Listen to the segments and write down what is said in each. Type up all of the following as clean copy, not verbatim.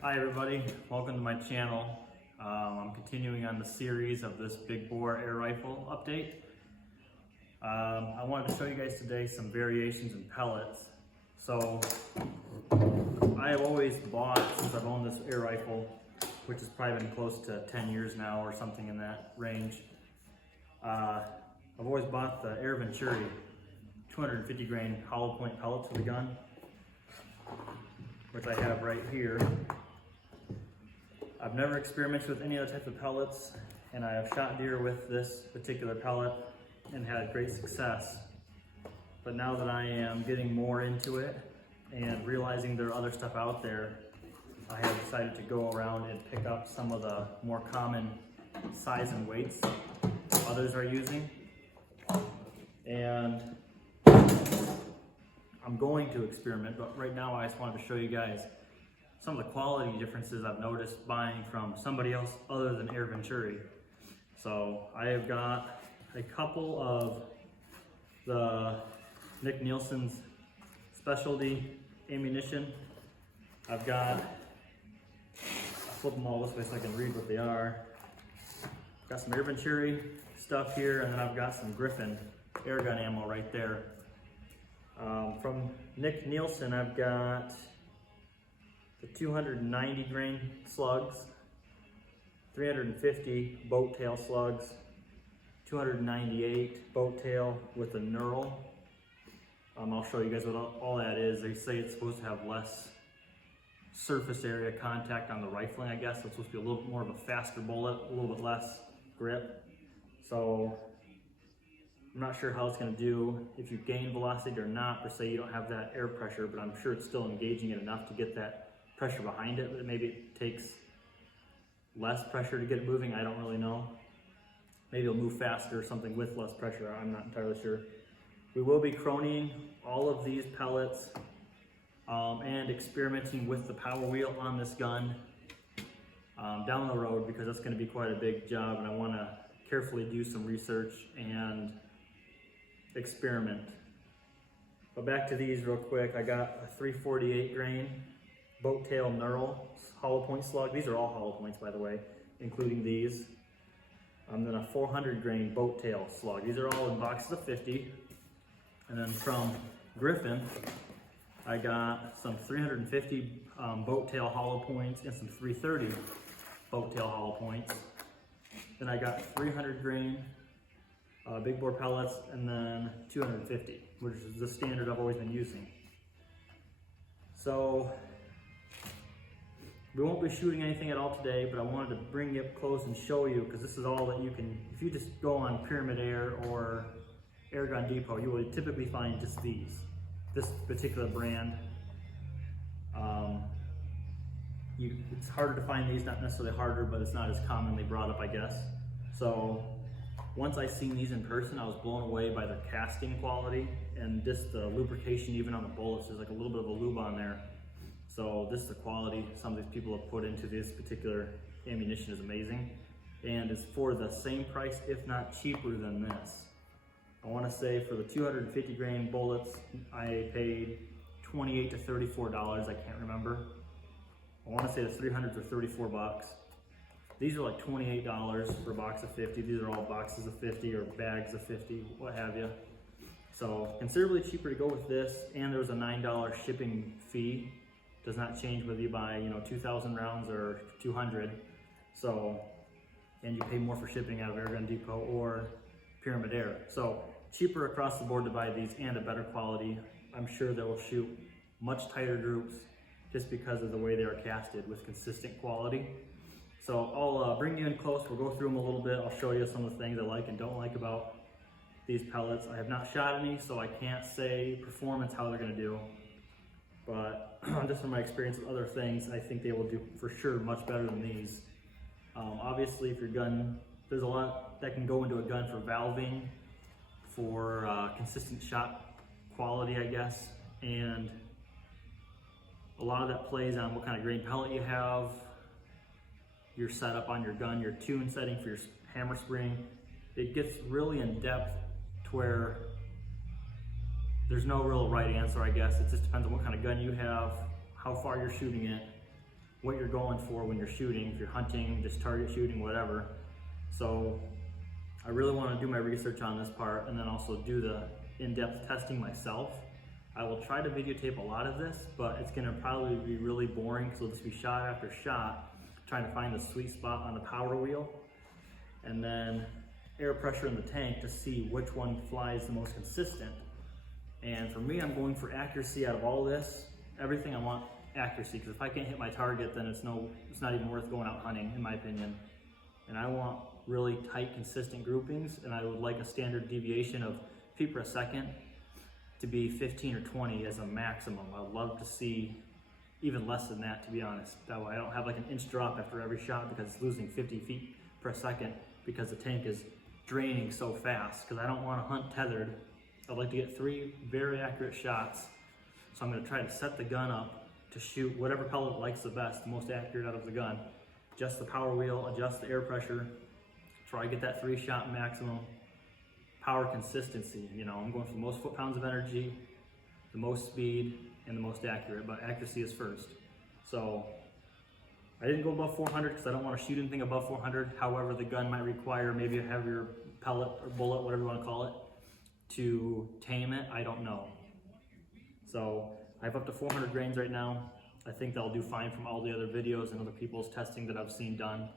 Hi everybody, welcome to my channel. I'm continuing on the series of this big bore air rifle update. I wanted to show you guys today some variations in pellets. So I have always bought, since I've owned this air rifle, which has probably been close to 10 years now or something in that range, I've always bought the Air Venturi 250 grain hollow point pellets for the gun, which I have right here. I've never experimented with any other type of pellets, and I have shot deer with this particular pellet and had great success. But now that I am getting more into it and realizing there are other stuff out there, I have decided to go around and pick up some of the more common size and weights others are using. And I'm going to experiment, but right now I just wanted to show you guys some of the quality differences I've noticed buying from somebody else other than Air Venturi. So I have got a couple of the Nick Nielsen's specialty ammunition. I've got, I'll flip them all this way so I can read what they are. Got some Air Venturi stuff here, and then I've got some Griffin airgun ammo right there. From Nick Nielsen, I've got the 290 grain slugs, 350 boat tail slugs, 298 boat tail with a knurl. I'll show you guys what all that is. They say it's supposed to have less surface area contact on the rifling, I guess. It's supposed to be a little more of a faster bullet, a little bit less grip. So I'm not sure how it's going to do if you gain velocity or not, per se. You don't have that air pressure, but I'm sure it's still engaging it enough to get that pressure behind it, but maybe it takes less pressure to get it moving. I don't really know. Maybe it'll move faster or something with less pressure. I'm not entirely sure. We will be chroning all of these pellets and experimenting with the power wheel on this gun down the road, because that's going to be quite a big job, and I want to carefully do some research and experiment. But back to these real quick. I got a 348 grain boat tail knurl hollow point slug. These are all hollow points, by the way, including these. Then a 400 grain boat tail slug. These are all in boxes of 50. And then from Griffin, I got some 350 boat tail hollow points and some 330 boat tail hollow points. Then I got 300 grain big bore pellets, and then 250, which is the standard I've always been using. So we won't be shooting anything at all today, but I wanted to bring you up close and show you, because this is all that you can, if you just go on Pyramid Air or Airgun Depot, you will typically find just these, this particular brand. It's harder to find these, not necessarily harder, but it's not as commonly brought up, I guess. So once I seen these in person, I was blown away by their casting quality and just the lubrication even on the bullets. There's like a little bit of a lube on there. So this is the quality some of these people have put into this particular ammunition is amazing. And it's for the same price, if not cheaper than this. I want to say for the 250 grain bullets, I paid $28 to $34, I can't remember. I want to say the 300s are 34 bucks. These are like $28 for a box of 50. These are all boxes of 50 or bags of 50, what have you. So considerably cheaper to go with this, and there was a $9 shipping fee. Does not change whether you buy 2,000 rounds or 200. So, and you pay more for shipping out of Airgun Depot or Pyramid Air. So cheaper across the board to buy these, and a better quality. I'm sure they will shoot much tighter groups just because of the way they are casted with consistent quality. So I'll bring you in close. We'll go through them a little bit. I'll show you some of the things I like and don't like about these pellets. I have not shot any, so I can't say performance how they're going to do. But just from my experience with other things, I think they will do for sure much better than these. Obviously, if your gun, there's a lot that can go into a gun for valving, for consistent shot quality, I guess, and a lot of that plays on what kind of grain pellet you have, your setup on your gun, your tune setting for your hammer spring. It gets really in depth to where there's no real right answer, I guess. It just depends on what kind of gun you have, how far you're shooting it, what you're going for when you're shooting, if you're hunting, just target shooting, whatever. So I really want to do my research on this part and then also do the in-depth testing myself. I will try to videotape a lot of this, but it's gonna probably be really boring because it'll just be shot after shot, trying to find the sweet spot on the power wheel, and then air pressure in the tank to see which one flies the most consistent. And for me, I'm going for accuracy out of all this. Everything I want accuracy, because if I can't hit my target, then it's not even worth going out hunting, in my opinion. And I want really tight, consistent groupings, and I would like a standard deviation of feet per second to be 15 or 20 as a maximum. I'd love to see even less than that, to be honest. That way I don't have like an inch drop after every shot because it's losing 50 feet per second because the tank is draining so fast, because I don't want to hunt tethered. I'd like to get 3 very accurate shots. So I'm going to try to set the gun up to shoot whatever pellet it likes the best, the most accurate out of the gun. Adjust the power wheel, adjust the air pressure, try to get that 3-shot maximum. Power consistency, you know, I'm going for the most foot-pounds of energy, the most speed, and the most accurate, but accuracy is first. So I didn't go above 400 because I don't want to shoot anything above 400. However, the gun might require maybe a heavier pellet or bullet, whatever you want to call it, to tame it. I don't know. So I have up to 400 grains right now. I think that'll do fine from all the other videos and other people's testing that I've seen done.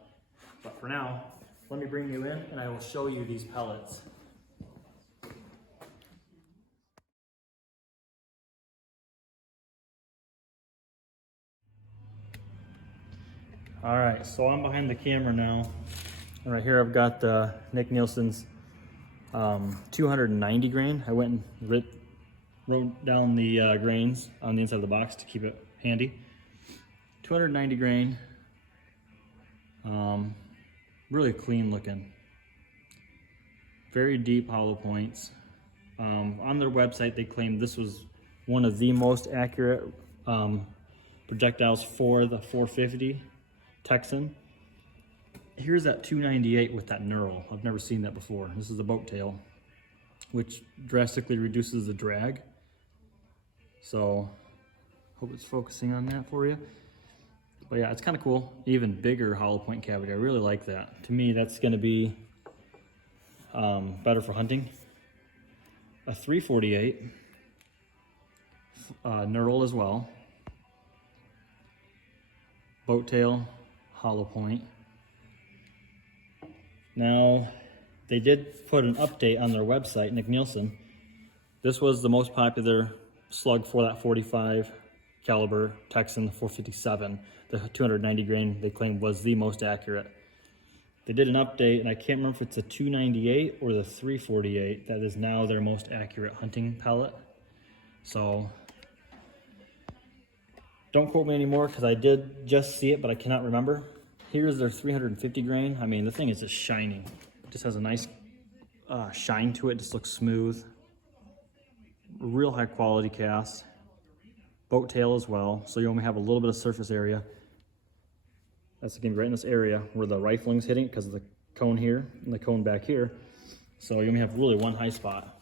But for now, let me bring you in and I will show you these pellets. All right, so I'm behind the camera now. And right here I've got the Nick Nielsen's 290 grain. I went and wrote down the grains on the inside of the box to keep it handy. 290 grain, really clean looking. Very deep hollow points. On their website they claimed this was one of the most accurate projectiles for the 450 Texan. Here's that 298 with that knurl. I've never seen that before. This is a boat tail, which drastically reduces the drag. So, hope it's focusing on that for you. But yeah, it's kind of cool. Even bigger hollow point cavity. I really like that. To me, that's going to be better for hunting. A 348 knurl as well. Boat tail, hollow point. Now, they did put an update on their website, Nick Nielsen. This was the most popular slug for that 45 caliber Texan 457. The 290 grain they claimed was the most accurate. They did an update, and I can't remember if it's a 298 or the 348 that is now their most accurate hunting pellet. So don't quote me anymore because I did just see it, but I cannot remember. Here's their 350 grain. I mean, the thing is just shining. It just has a nice shine to it. Just looks smooth. Real high quality cast. Boat tail as well, so you only have a little bit of surface area. That's again right in this area where the rifling's hitting because of the cone here and the cone back here. So you only have really one high spot.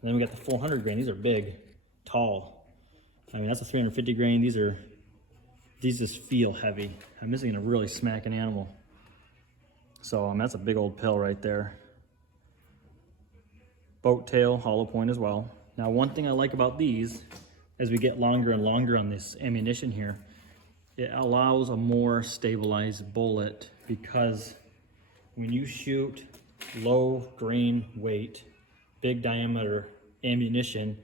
And then we got the 400 grain. These are big, tall. I mean, that's a 350 grain. These just feel heavy. I'm missing a really smacking animal. So that's a big old pill right there. Boat tail, hollow point as well. Now, one thing I like about these, as we get longer and longer on this ammunition here, it allows a more stabilized bullet, because when you shoot low grain weight, big diameter ammunition,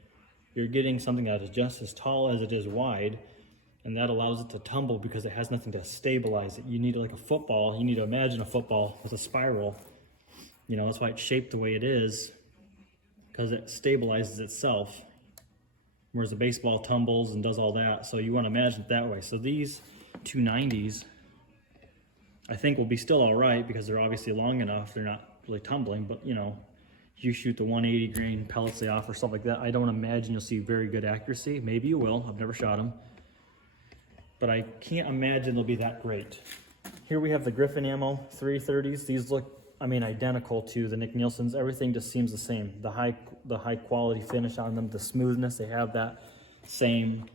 you're getting something that is just as tall as it is wide, and that allows it to tumble because it has nothing to stabilize it. You need like a football. You need to imagine a football with a spiral. You know, that's why it's shaped the way it is, because it stabilizes itself, whereas a baseball tumbles and does all that. So you want to imagine it that way. So these 290s, I think, will be still all right because they're obviously long enough. They're not really tumbling, but you know, you shoot the 180 grain pellets they offer, stuff like that, I don't imagine you'll see very good accuracy. Maybe you will. I've never shot them. But I can't imagine they'll be that great. Here we have the Griffin ammo 330s. These look, I mean, identical to the Nick Nielsen's. Everything just seems the same. The high quality finish on them, the smoothness, they have that same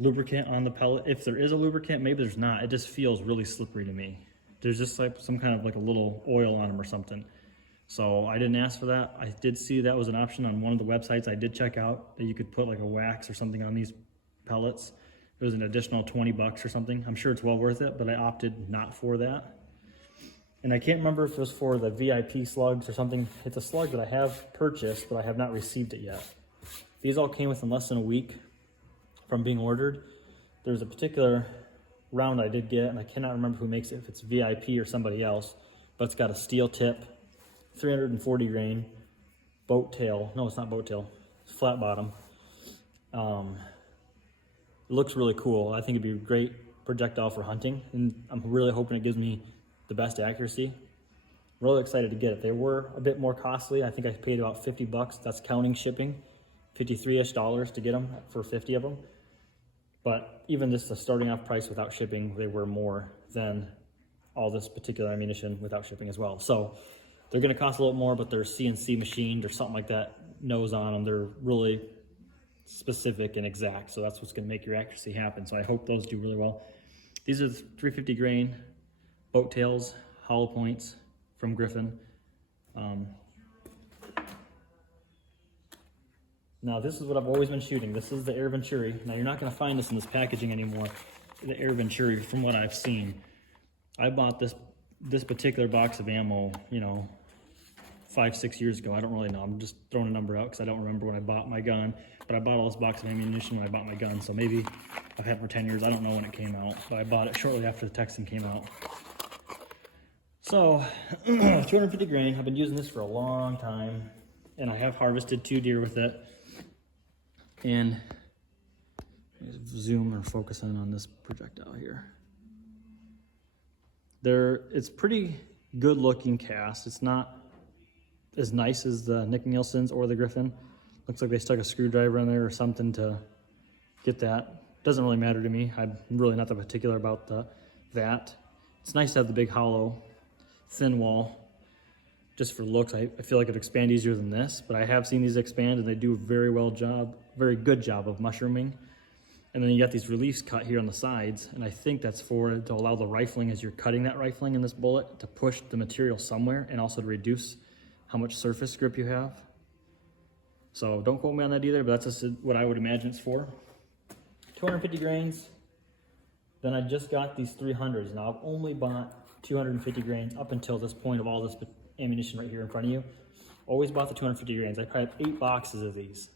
lubricant on the pellet. If there is a lubricant, maybe there's not. It just feels really slippery to me. There's just like some kind of like a little oil on them or something. So I didn't ask for that. I did see that was an option on one of the websites I did check out, that you could put like a wax or something on these pellets. It was an additional 20 bucks or something. I'm sure it's well worth it, but I opted not for that. And I can't remember if it was for the VIP slugs or something. It's a slug that I have purchased, but I have not received it yet. These all came within less than a week from being ordered. There's a particular round I did get, and I cannot remember who makes it, if it's VIP or somebody else, but it's got a steel tip, 340 grain, boat tail. No, it's not boat tail. It's flat bottom. It looks really cool. I think it'd be a great projectile for hunting, and I'm really hoping it gives me the best accuracy. Really excited to get it. They were a bit more costly. I think I paid about 50 bucks. That's counting shipping, $53-ish to get them for 50 of them. But even just the starting off price without shipping, they were more than all this particular ammunition without shipping as well. So they're gonna cost a little more, but they're CNC machined or something like that, nose on them. They're really specific and exact. So that's what's gonna make your accuracy happen. So I hope those do really well. These are the 350 grain boat tails, hollow points from Griffin. Now this is what I've always been shooting. This is the Air Venturi. Now you're not gonna find this in this packaging anymore. The Air Venturi, from what I've seen. I bought this particular box of ammo, you know, 5-6 years ago. I don't really know. I'm just throwing a number out because I don't remember when I bought my gun. But I bought all this box of ammunition when I bought my gun. So maybe I've had it for 10 years. I don't know when it came out, but I bought it shortly after the Texan came out. So 250 grain. I've been using this for a long time, and I have harvested 2 deer with it. And zoom or focus in on this projectile here. It's pretty good looking cast. It's not as nice as the Nick Nielsen's or the Griffin. Looks like they stuck a screwdriver in there or something to get that. Doesn't really matter to me. I'm really not that particular about that. It's nice to have the big hollow, thin wall. Just for looks, I feel like it would expand easier than this, but I have seen these expand and they do a very good job of mushrooming. And then you got these reliefs cut here on the sides, and I think that's to allow the rifling, as you're cutting that rifling in this bullet, to push the material somewhere and also to reduce how much surface grip you have. So don't quote me on that either, but that's just what I would imagine it's for. 250 grains. Then I just got these 300s. Now I've only bought 250 grains up until this point of all this ammunition right here in front of you. Always bought the 250 grains. I probably have 8 boxes of these.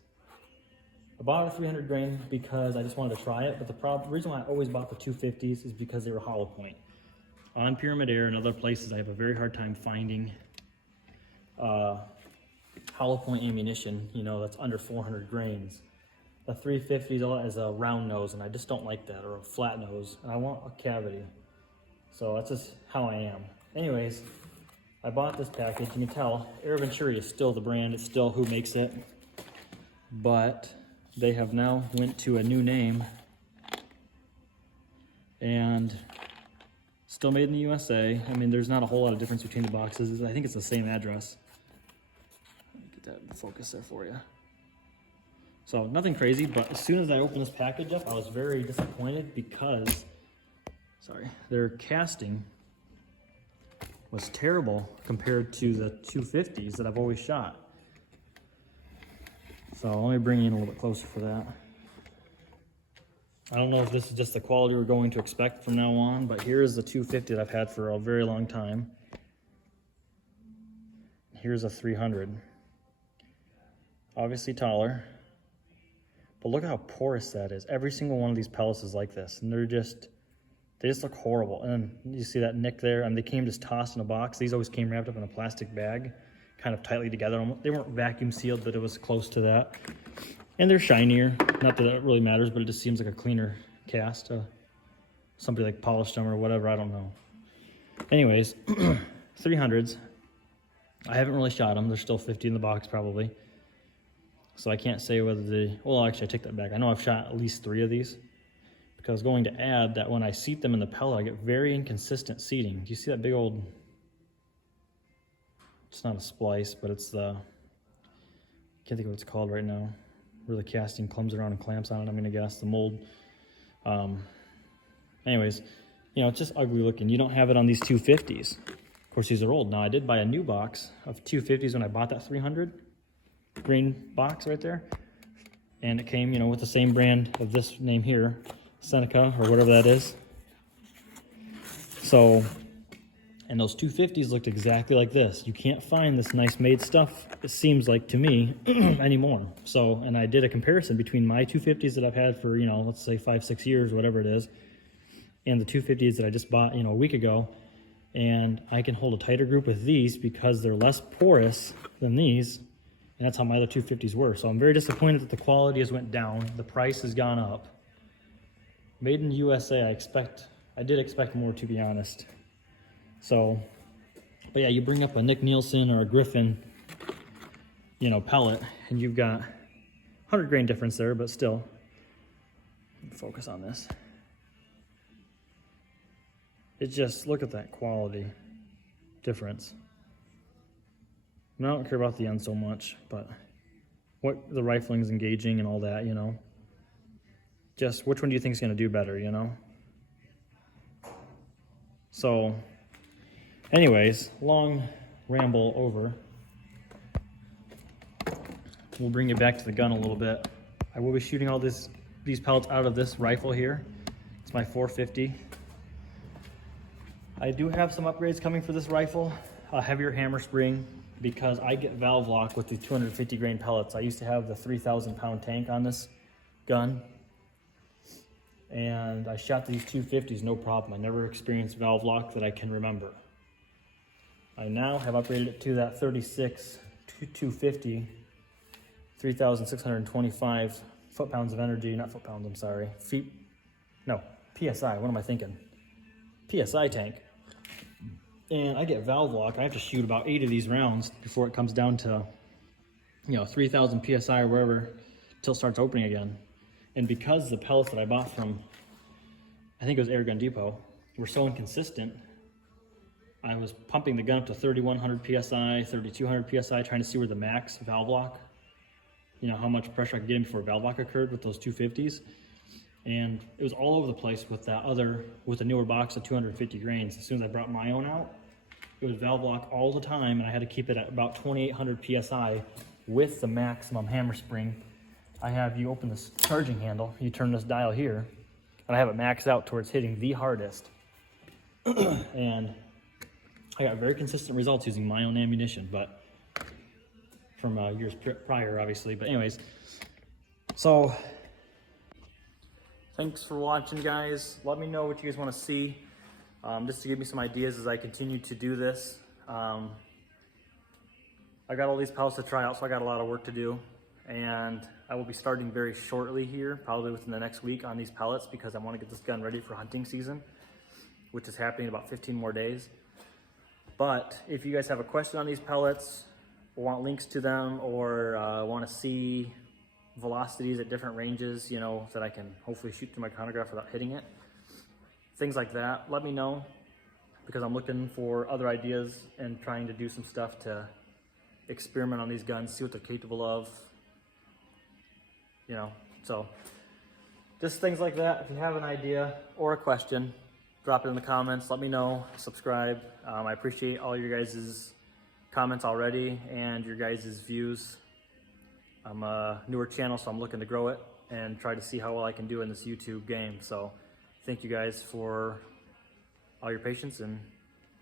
I bought a 300 grain because I just wanted to try it, but the reason why I always bought the 250s is because they were hollow point. On Pyramid Air and other places, I have a very hard time finding hollow point ammunition, you know, that's under 400 grains. The 350s is a round nose, and I just don't like that, or a flat nose, and I want a cavity. So that's just how I am. Anyways, I bought this package. You can tell Air Venturi is still the brand. It's still who makes it, but they have now went to a new name, and still made in the USA. I mean, there's not a whole lot of difference between the boxes. I think it's the same address. Get that in focus there for you. So nothing crazy, but as soon as I opened this package up, I was very disappointed because, their casting was terrible compared to the 250s that I've always shot. So let me bring you in a little bit closer for that. I don't know if this is just the quality we're going to expect from now on, but here's the 250 that I've had for a very long time. Here's a 300. Obviously taller, but look how porous that is. Every single one of these pellets is like this, and they just look horrible. And you see that nick there? I mean, they came just tossed in a box. These always came wrapped up in a plastic bag, kind of tightly together. They weren't vacuum sealed, but it was close to that. And they're shinier. Not that it really matters, but it just seems like a cleaner cast. Somebody like polished them or whatever, I don't know. Anyways, 300s. I haven't really shot them. There's still 50 in the box probably. So I can't say whether well, actually I take that back. I know I've shot at least 3 of these, because I was going to add that when I seat them in the pellet, I get very inconsistent seating. Do you see that big old, it's not a splice, but it's the, I can't think of what it's called right now, where the casting clumps around and clamps on it, I'm gonna guess, the mold. Anyways, you know, it's just ugly looking. You don't have it on these 250s. Of course, these are old. Now, I did buy a new box of 250s when I bought that 300 green box right there. And it came, you know, with the same brand of this name here, Seneca or whatever that is. So, and those 250s looked exactly like this. You can't find this nice made stuff, it seems like to me, anymore. So, and I did a comparison between my 250s that I've had for, you know, let's say 5-6 years, whatever it is, and the 250s that I just bought, you know, a week ago. And I can hold a tighter group with these because they're less porous than these. And that's how my other 250s were. So I'm very disappointed that the quality has went down. The price has gone up. Made in USA, I did expect more, to be honest. So, but yeah, you bring up a Nick Nielsen or a Griffin, you know, pellet, and you've got 100 grain difference there, but still, focus on this. It's just, look at that quality difference. And I don't care about the end so much, but what the rifling is engaging and all that, you know. Just which one do you think is going to do better, you know? So, anyways, long ramble over. We'll bring you back to the gun a little bit. I will be shooting all these pellets out of this rifle here. It's my 450. I do have some upgrades coming for this rifle, a heavier hammer spring, because I get valve lock with the 250 grain pellets. I used to have the 3,000 pound tank on this gun, and I shot these 250s no problem. I never experienced valve lock that I can remember. I now have upgraded it to that 36 250, 3,625 foot-pounds of energy, not foot-pounds, I'm sorry, PSI, what am I thinking? PSI tank. And I get valve lock. I have to shoot about 8 of these rounds before it comes down to, you know, 3,000 PSI or wherever, till it starts opening again. And because the pellets that I bought from, I think it was Airgun Depot, were so inconsistent, I was pumping the gun up to 3,100 PSI, 3,200 PSI, trying to see where the max valve lock, you know, how much pressure I could get in before valve lock occurred with those 250s. And it was all over the place with the newer box of 250 grains. As soon as I brought my own out, it was valve lock all the time, and I had to keep it at about 2,800 PSI with the maximum hammer spring. I have you open this charging handle, you turn this dial here, and I have it maxed out towards hitting the hardest. And I got very consistent results using my own ammunition, but from years prior, obviously. But anyways, so thanks for watching, guys. Let me know what you guys want to see, just to give me some ideas as I continue to do this. I got all these pellets to try out, so I got a lot of work to do. And I will be starting very shortly here, probably within the next week, on these pellets, because I want to get this gun ready for hunting season, which is happening in about 15 more days. But if you guys have a question on these pellets, want links to them, or want to see velocities at different ranges, you know, that I can hopefully shoot through my chronograph without hitting it, things like that, let me know, because I'm looking for other ideas and trying to do some stuff to experiment on these guns, see what they're capable of, you know. So just things like that. If you have an idea or a question, drop it in the comments, let me know, subscribe. I appreciate all your guys' comments already and your guys' views. I'm a newer channel, so I'm looking to grow it and try to see how well I can do in this YouTube game. So thank you guys for all your patience and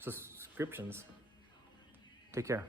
subscriptions. Take care.